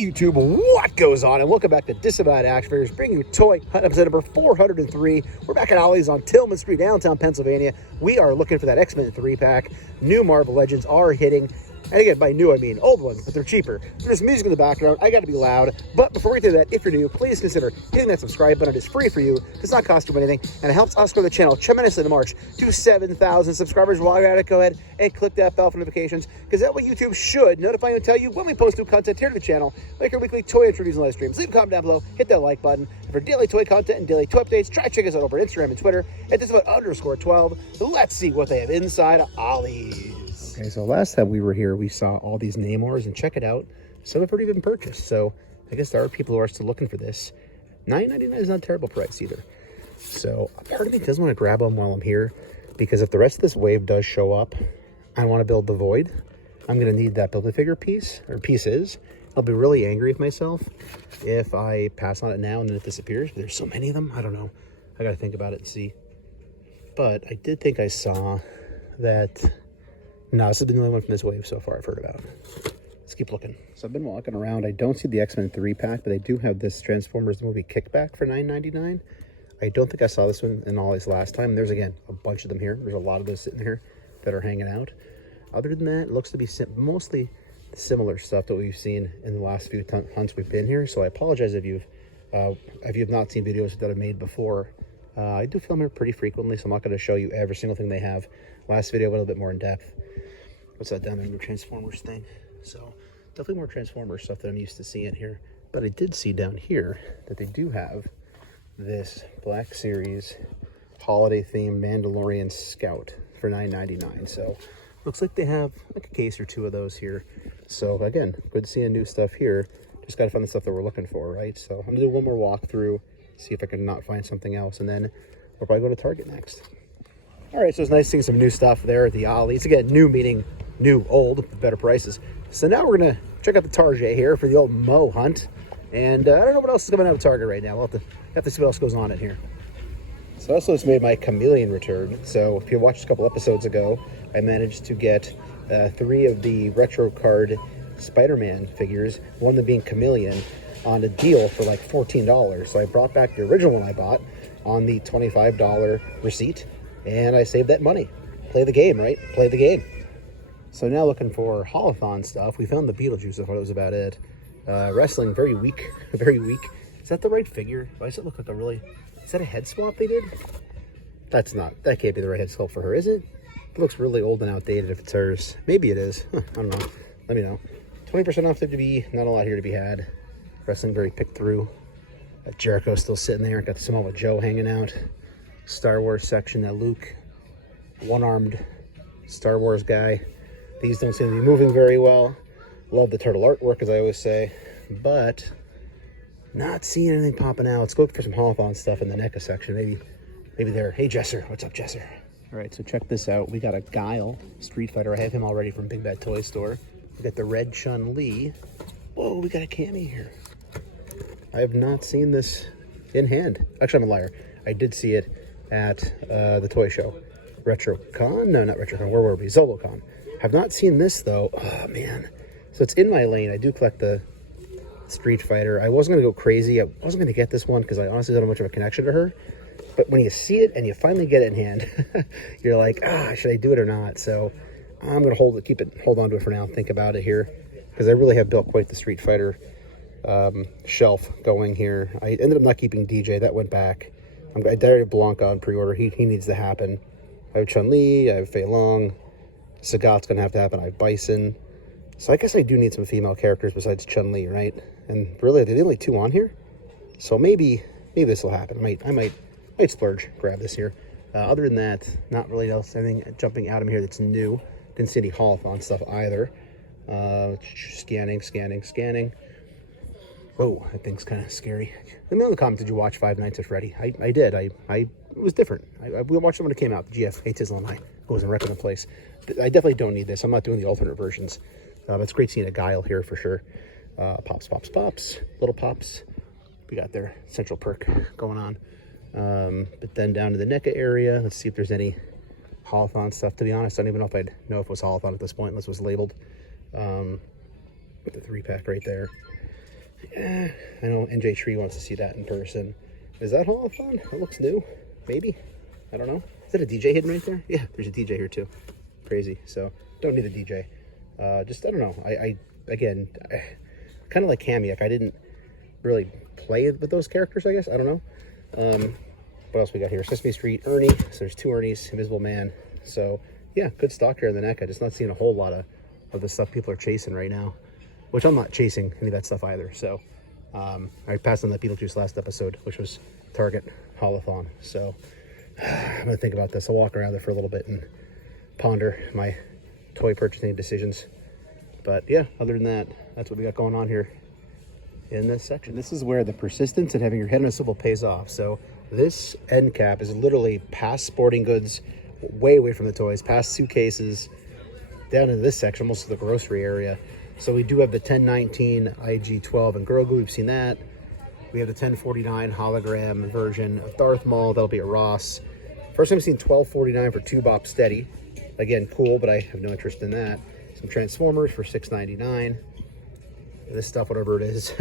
Hey YouTube, what goes on? And welcome back to Disavowed Action Figures, bringing you Toy Hunt episode number 403. We're back at Ollie's on Tillman Street, downtown Pennsylvania. We are looking for that X-Men 3-pack. New Marvel Legends are hitting. And again, by new, I mean old ones, but they're cheaper. There's music in the background. I got to be loud. But before we do that, if you're new, please consider hitting that subscribe button. It's free for you. It does not cost you anything. And it helps us grow the channel tremendously to march to 7,000 subscribers. While you're at it, go ahead and click that bell for notifications, because that way YouTube should notify you and tell you when we post new content here to the channel, like our weekly toy reviews and live streams. Leave a comment down below. Hit that like button. And for daily toy content and daily toy updates, try to check us out over Instagram and Twitter at Disavowed_12. Let's see what they have inside Ollie's. Okay, so last time we were here, we saw all these Namors, and check it out. Some have already been purchased, so I guess there are people who are still looking for this. $9.99 is not a terrible price either. So part of me doesn't want to grab them while I'm here, because if the rest of this wave does show up, I want to build the Void. I'm going to need that Build-A-Figure piece, or pieces. I'll be really angry with myself if I pass on it now and then it disappears. But there's so many of them, I don't know. I got to think about it and see. But I did think I saw that... No, this has been the only one from this wave so far I've heard about. Let's keep looking. So I've been walking around. I don't see the X-Men 3-pack, but I do have this Transformers movie kickback for $9.99. I don't think I saw this one in Ollie's last time. There's, again, a bunch of them here. There's a lot of those sitting here that are hanging out. Other than that, it looks to be mostly similar stuff that we've seen in the last few hunts we've been here. So I apologize if you've not seen videos that I've made before. I do film here pretty frequently, so I'm not going to show you every single thing they have. Last video, a little bit more in depth. What's that down in the Transformers thing? So definitely more Transformers stuff that I'm used to seeing here. But I did see down here that they do have this Black Series holiday themed Mandalorian Scout for $9.99. So looks like they have like a case or two of those here. So again, good seeing new stuff here. Just got to find the stuff that we're looking for, right? So I'm gonna do one more walkthrough, see if I can not find something else, and then we'll probably go to Target next. All right, so it's nice seeing some new stuff there at the Ollie's. Again, new meaning new, old, better prices. So now we're gonna check out the Target here for the old Mo hunt. And I don't know what else is coming out of Target right now. We'll have to see what else goes on in here. So I also just made my Chameleon return. So if you watched a couple episodes ago, I managed to get 3 of the retro card Spider-Man figures, one of them being Chameleon, on a deal for like $14. So I brought back the original one I bought on the $25 receipt, and I saved that money. Play the game, right? Play the game. So now looking for Holothon stuff. We found the Beetlejuice. I thought it was about it. Wrestling, very weak, very weak. Is that the right figure? Why does it look like a really... Is that a head swap they did? That's not. That can't be the right head sculpt for her, is it? It looks really old and outdated if it's hers. Maybe it is. Huh, I don't know. Let me know. 20% off WWE. Not a lot here to be had. Wrestling very picked through. Jericho still sitting there. Got the Samoa Joe hanging out. Star Wars section. That Luke, one-armed Star Wars guy. These don't seem to be moving very well. Love the turtle artwork, as I always say, but not seeing anything popping out. Let's go look for some Holothon stuff in the NECA section. Maybe there. Hey, Jesser. What's up, Jesser? All right, so check this out. We got a Guile Street Fighter. I have him already from Big Bad Toy Store. We got the red Chun-Li. Whoa, we got a Cammy here. I have not seen this in hand. Actually, I'm a liar. I did see it at the toy show. RetroCon? No, not RetroCon. Where were we? ZoloCon. Have not seen this though. Oh man. So it's in my lane. I do collect the Street Fighter. I wasn't gonna go crazy. I wasn't gonna get this one because I honestly don't have much of a connection to her. But when you see it and you finally get it in hand, you're like, should I do it or not? So I'm gonna hold on to it for now. Think about it here, because I really have built quite the Street Fighter shelf going here. I ended up not keeping DJ. That went back. I did Blanca on pre-order. He needs to happen. I have Chun-Li. I have Fei Long. Sagat's gonna have to happen. I have Bison. So I guess I do need some female characters besides Chun-Li, right? And really, they're the only 2 on here. So maybe this will happen. I might splurge, grab this here. Other than that, not really anything jumping out of here that's new. Didn't see any Holothon stuff either. Scanning. Whoa, that thing's kind of scary. Let me know in the comments, did you watch Five Nights at Freddy? I did. It was different. We watched it when it came out. The GF, Hey Tizzle and I goes and wrecking the place. I definitely don't need this. I'm not doing the alternate versions. But it's great seeing a Guile here for sure. Pops. Little Pops. We got their Central Perk going on. But then down to the NECA area. Let's see if there's any Holothon stuff. To be honest, I don't even know if I'd know if it was Holothon at this point unless it was labeled. With the 3-pack right there. Yeah, I know NJ Tree wants to see that in person. Is that Hall of Fun? It looks new. Maybe. I don't know. Is that a DJ hidden right there? Yeah, there's a DJ here too. Crazy. So don't need a DJ. Just, I don't know. I kind of like Kamiak. I didn't really play with those characters, I guess. I don't know. What else we got here? Sesame Street, Ernie. So there's 2 Ernies, Invisible Man. So yeah, good stock here in the NECA. Just not seeing a whole lot of the stuff people are chasing right now, which I'm not chasing any of that stuff either. So I passed on that Beetlejuice last episode, which was Target Holothon. So I'm gonna think about this. I'll walk around there for a little bit and ponder my toy purchasing decisions. But yeah, other than that, that's what we got going on here in this section. This is where the persistence and having your head on a swivel pays off. So this end cap is literally past sporting goods, way away from the toys, past suitcases, down into this section, almost to the grocery area. So we do have the 1019 IG-12 and Grogu. We've seen that. We have the 1049 hologram version of Darth Maul. That'll be at Ross. First time I've seen 1249 for 2-Bop Steady. Again, cool, but I have no interest in that. Some Transformers for $6.99. This stuff, whatever it is.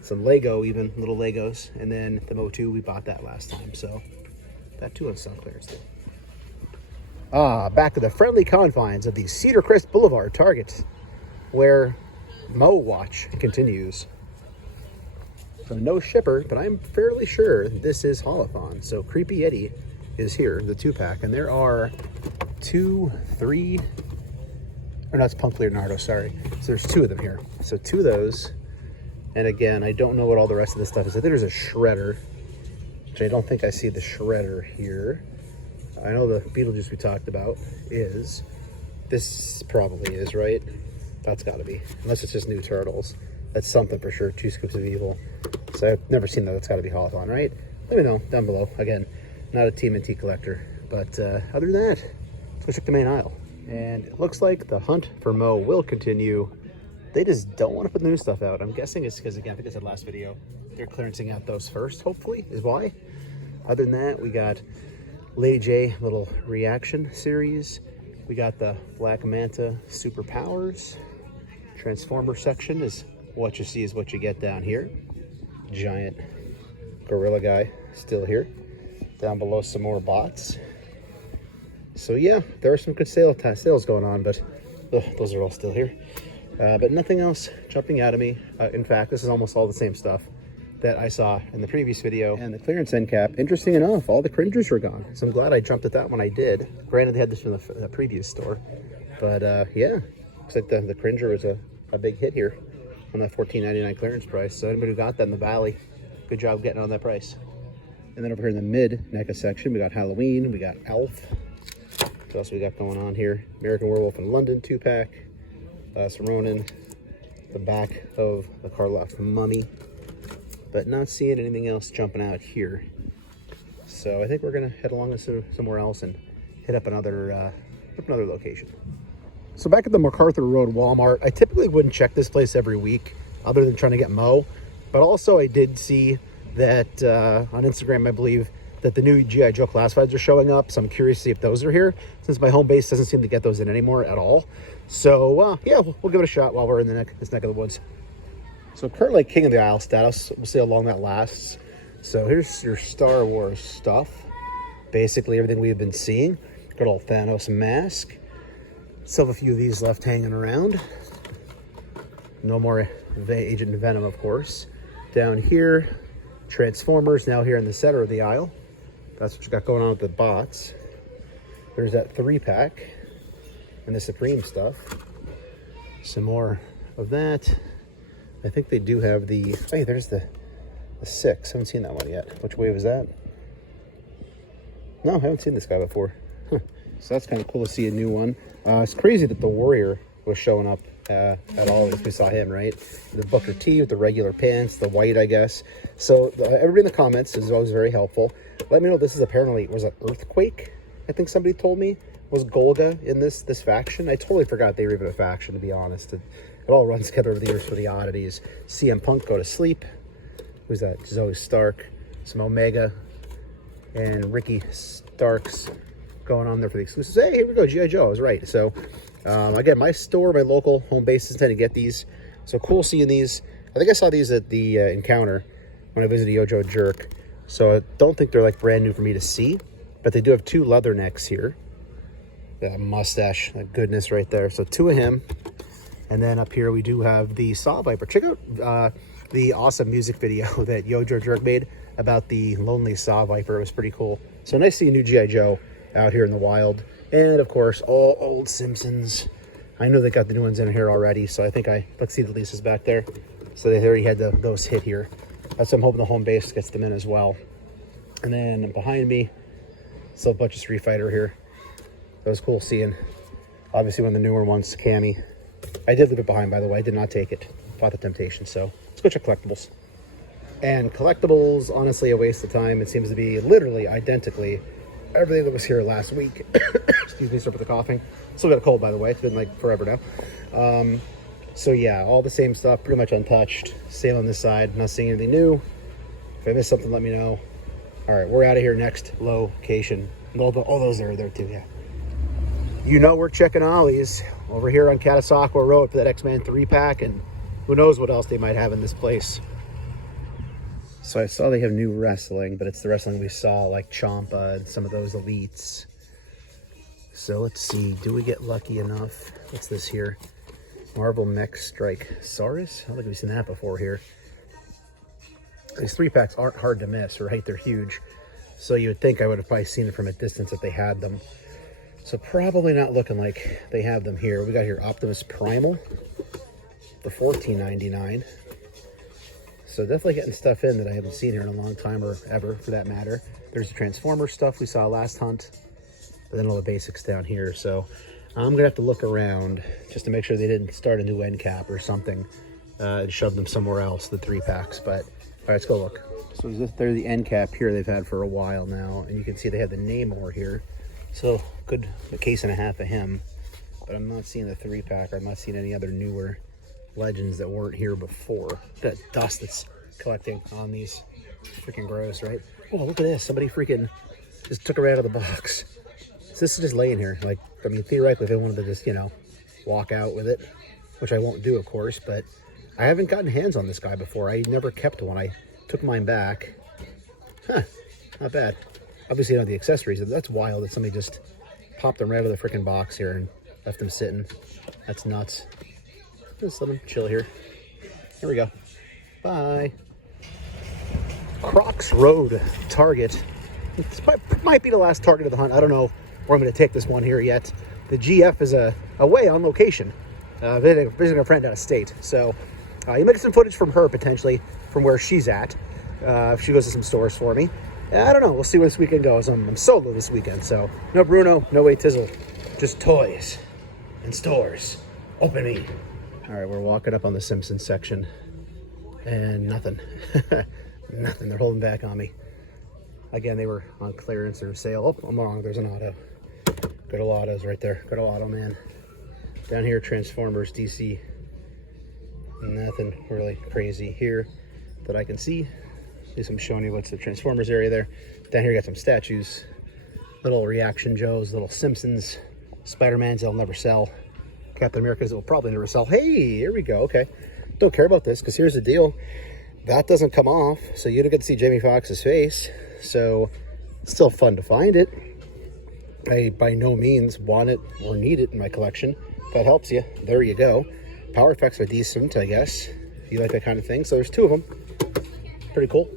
Some Lego, even little Legos. And then the MOTU, we bought that last time. So that too on stock clearance too. Back to the friendly confines of the Cedar Crest Boulevard Target, where Mo Watch continues. So no shipper, but I'm fairly sure this is Holothon. So Creepy Eddie is here, the 2-pack, and there are 2, 3, or no, it's Punk Leonardo, sorry. So there's 2 of them here. So 2 of those. And again, I don't know what all the rest of this stuff is. I think there's a Shredder, which I don't think I see the Shredder here. I know the Beetlejuice we talked about is. This probably is, right? That's got to be. Unless it's just new Turtles. That's something for sure. 2 Scoops of Evil. So I've never seen that. That's got to be Holothon, right? Let me know down below. Again, not a Tmnt collector. But other than that, let's go check the main aisle. And it looks like the hunt for Mo will continue. They just don't want to put the new stuff out. I'm guessing it's because, again, I think I said last video, they're clearancing out those first, hopefully, is why. Other than that, we got Lady J little reaction series. We got the Black Manta Superpowers. Transformer section is what you see is what you get down here. Giant gorilla guy still here. Down below some more bots. So yeah, there are some good sales going on, but those are all still here. But nothing else jumping out of me. In fact, this is almost all the same stuff that I saw in the previous video. And the clearance end cap, interesting enough, all the cringers were gone. So I'm glad I jumped at that when I did. Granted, they had this from the previous store. But yeah, looks like the cringer was a big hit here on that $14.99 clearance price. So anybody who got that in the Valley, good job getting on that price. And then over here in the mid NECA section, we got Halloween, we got Elf. What else we got going on here? American Werewolf in London 2-pack. Some Ronin, the back of the Karloff Mummy, but not seeing anything else jumping out here. So I think we're gonna head along to somewhere else and hit up another location. So back at the MacArthur Road Walmart, I typically wouldn't check this place every week, other than trying to get Mo. But also I did see that on Instagram, I believe, that the new G.I. Joe classifieds are showing up. So I'm curious to see if those are here, since my home base doesn't seem to get those in anymore at all. So yeah, we'll give it a shot while we're in this neck of the woods. So currently King of the Isle status. We'll see how long that lasts. So here's your Star Wars stuff. Basically everything we've been seeing. Good old Thanos mask. Still have a few of these left hanging around. No more Agent Venom, of course. Down here, Transformers now here in the center of the aisle. That's what you got going on with the bots. There's that 3-pack and the Supreme stuff. Some more of that. I think they do have the, hey, there's the 6. I haven't seen that one yet. Which wave is that? No, I haven't seen this guy before. Huh. So that's kind of cool to see a new one. It's crazy that the Warrior was showing up at all of this. We saw him, right? The Booker T with the regular pants, the white, I guess. So everybody in the comments is always very helpful. Let me know this is apparently, was an Earthquake? I think somebody told me was Golga in this faction. I totally forgot they were even a faction, to be honest. It all runs together over the years for the oddities. CM Punk Go to Sleep. Who's that? Zoe Stark. Some Omega. And Ricky Starks going on there for the exclusives. Hey, here we go. G.I. Joe. I was right. So, again, my store, my local home bases tend to get these. So cool seeing these. I think I saw these at the Encounter when I visited Yojo Jerk. So I don't think they're like brand new for me to see, but they do have 2 leather necks here. That mustache, that goodness right there. So 2 of him. And then up here we do have the Saw Viper. Check out the awesome music video that Yojo Jerk made about the lonely Saw Viper. It was pretty cool. So nice to see a new G.I. Joe out here in the wild. And of course, all old Simpsons. I know they got the new ones in here already, so I think let's see the Lisa's back there. So they already had those hit here. That's, I'm hoping the home base gets them in as well. And then behind me, still a bunch of Street Fighter here. That was cool seeing, obviously, one of the newer ones, Cammy. I did leave it behind, by the way. I did not take it. Fought the temptation, so let's go check collectibles. And collectibles, honestly, a waste of time. It seems to be literally identically everything that was here last week. Excuse me, start with the coughing. Still got a cold, by the way. It's been like forever now. So yeah, all the same stuff, pretty much untouched. Same on this side, not seeing anything new. If I missed something, let me know. All right, we're out of here. Next location. All those are there too, yeah. You know we're checking Ollie's over here on Catasauqua Road for that X-Men 3-pack, and who knows what else they might have in this place. So I saw they have new wrestling, but it's the wrestling we saw, like Ciampa and some of those elites. So let's see, do we get lucky enough? What's this here? Marvel Mech Strike Saurus? I don't think we've seen that before here. These 3-packs aren't hard to miss, right? They're huge. So you would think I would have probably seen it from a distance if they had them. So probably not looking like they have them here. We got here Optimus Primal, the $14.99. So definitely getting stuff in that I haven't seen here in a long time, or ever for that matter. There's the Transformer stuff we saw last hunt, and then all the basics down here. So I'm gonna have to look around just to make sure they didn't start a new end cap or something and shove them somewhere else, the 3-packs. But all right, let's go look. So they're the end cap here they've had for a while now, and you can see they have the Namor here. So good, a case and a half of him, but I'm not seeing the 3-pack, or I'm not seeing any other newer legends that weren't here before. That dust that's collecting on these, freaking gross, right? Oh, look at this, somebody freaking just took it right out of the box. So this is just laying here. Like, I mean, theoretically, if they wanted to just, you know, walk out with it, which I won't do, of course, but I haven't gotten hands on this guy before. I never kept one. I took mine back. Huh, not bad. Obviously, you know, the accessories, that's wild that somebody just popped them right out of the freaking box here and left them sitting. That's nuts. Just let them chill here. Here we go. Bye. Crocs Road Target. Might be the last target of the hunt. I don't know where I'm going to take this one here yet. The GF is away on location, visiting a friend out of state. So you make some footage from her potentially, from where she's at. If she goes to some stores for me. I don't know. We'll see where this weekend goes. I'm solo this weekend, so no Bruno, no way Tizzle. Just toys and stores. Open me. All right, we're walking up on the Simpsons section, and nothing. Nothing. They're holding back on me. Again, they were on clearance or sale. Oh, I'm wrong. There's an auto. Good old autos right there. Good old auto, man. Down here, Transformers, DC. Nothing really crazy here that I can see. At least I'm showing you what's the Transformers area there. Down here, you got some statues. Little Reaction Joes, little Simpsons. Spider-Mans that'll never sell. Captain America's that will probably never sell. Hey, here we go. Okay. Don't care about this, because here's the deal. That doesn't come off, so you don't get to see Jamie Foxx's face. So it's still fun to find it. I by no means want it or need it in my collection. If that helps you, there you go. Power effects are decent, I guess, if you like that kind of thing. So there's 2 of them. Pretty cool.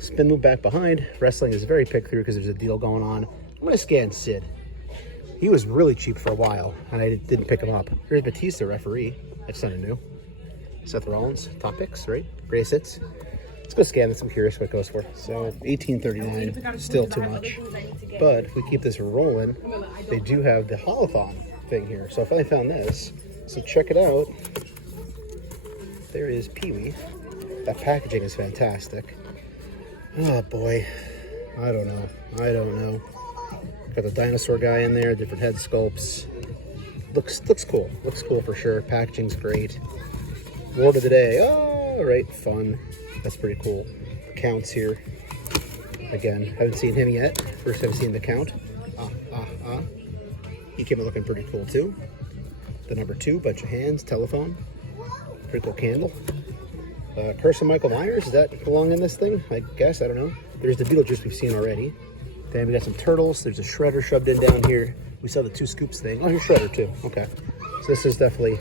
Spin move back behind. Wrestling is very pick through because there's a deal going on. I'm going to scan Sid. He was really cheap for a while, and I didn't pick him up. Here's Batista, referee. That's something new. Seth Rollins, top picks, right? Greatest hits. Let's go scan this. I'm curious what it goes for. So $18.39, still too much. But if we keep this rolling, they do have the holothon thing here. So I finally found this. So check it out. There is Pee-wee. That packaging is fantastic. Oh boy. I don't know. Got the dinosaur guy in there, different head sculpts. Looks cool. Looks cool for sure. Packaging's great. Word of the day. Oh, right, fun. That's pretty cool. Counts here. Again, haven't seen him yet. First time seen the Count. He came out looking pretty cool too. The number 2, bunch of hands, telephone. Pretty cool candle. Curse of Michael Myers, does that belong in this thing? I guess, I don't know. There's the Beetlejuice we've seen already. Then we got some turtles. There's a shredder shoved in down here. We saw the 2 scoops thing. Oh, here's shredder too. Okay. So this is definitely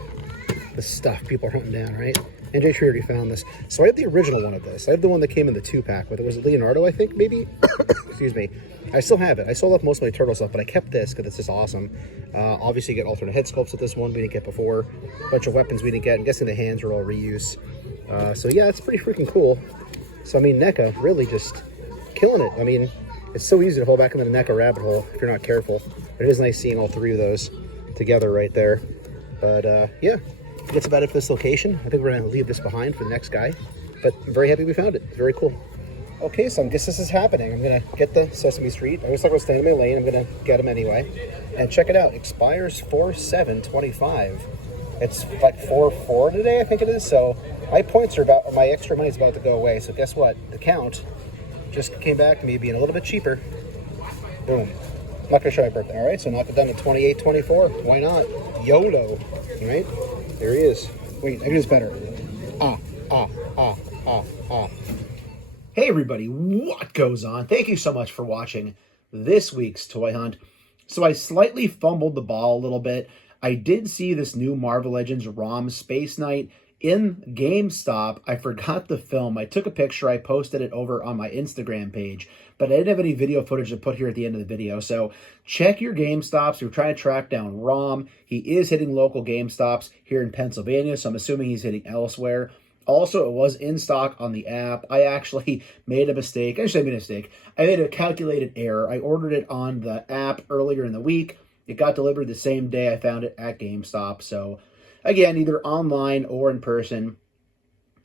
the stuff people are hunting down, right? And Jay Tree already found this. So I have the original one of this. I have the one that came in the 2-pack with it. Was it Leonardo, I think, maybe? Excuse me. I still have it. I sold off most of my turtle stuff, but I kept this because it's just awesome. Obviously, you get alternate head sculpts with this one we didn't get before. A bunch of weapons we didn't get. I'm guessing the hands are all reuse. So yeah, it's pretty freaking cool. So I mean, NECA really just killing it. I mean, it's so easy to fall back into the NECA rabbit hole if you're not careful. But it is nice seeing all 3 of those together right there. But yeah, that's about it for this location. I think we're gonna leave this behind for the next guy. But I'm very happy we found it. It's very cool. Okay, so I guess this is happening. I'm gonna get the Sesame Street. I always thought I was staying in my lane. I'm gonna get them anyway. And check it out. Expires 4/7/25. It's like 4/4 today, I think it is. So my points are about, my extra money is about to go away. So guess what? The count just came back to me being a little bit cheaper. Boom. I'm not gonna show my birthday. All right, so knock it down to 28.24. Why not? YOLO. All right, there he is. Wait, I can do this better. Hey everybody, what goes on? Thank you so much for watching this week's Toy Hunt. So I slightly fumbled the ball a little bit. I did see this new Marvel Legends ROM Space Knight in GameStop. I forgot to film. I took a picture. I posted it over on my Instagram page, but I didn't have any video footage to put here at the end of the video. So check your GameStops. We're trying to track down ROM. He is hitting local GameStops here in Pennsylvania, so I'm assuming he's hitting elsewhere. Also, it was in stock on the app. I actually made a mistake. I made a mistake. I made a calculated error. I ordered it on the app earlier in the week. It got delivered the same day I found it at GameStop. So, again, either online or in person,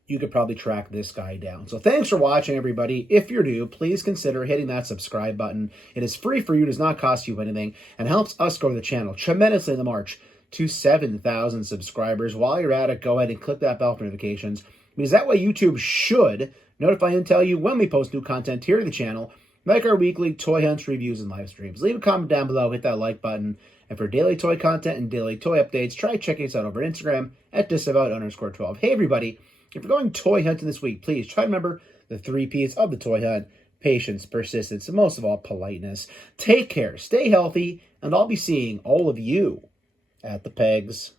you could probably track this guy down. So thanks for watching, everybody. If you're new, please consider hitting that subscribe button. It is free for you, does not cost you anything, and helps us grow the channel tremendously in the march to 7,000 subscribers. While you're at it, go ahead and click that bell for notifications, because that way YouTube should notify and tell you when we post new content here to the channel, like our weekly toy hunts, reviews, and live streams. Leave a comment down below, hit that like button, and for daily toy content and daily toy updates, try checking us out over Instagram at Disavowed_12. Hey everybody, if you're going toy hunting this week, please try to remember the 3 P's of the toy hunt: patience, persistence, and most of all, politeness. Take care, stay healthy, and I'll be seeing all of you at the pegs.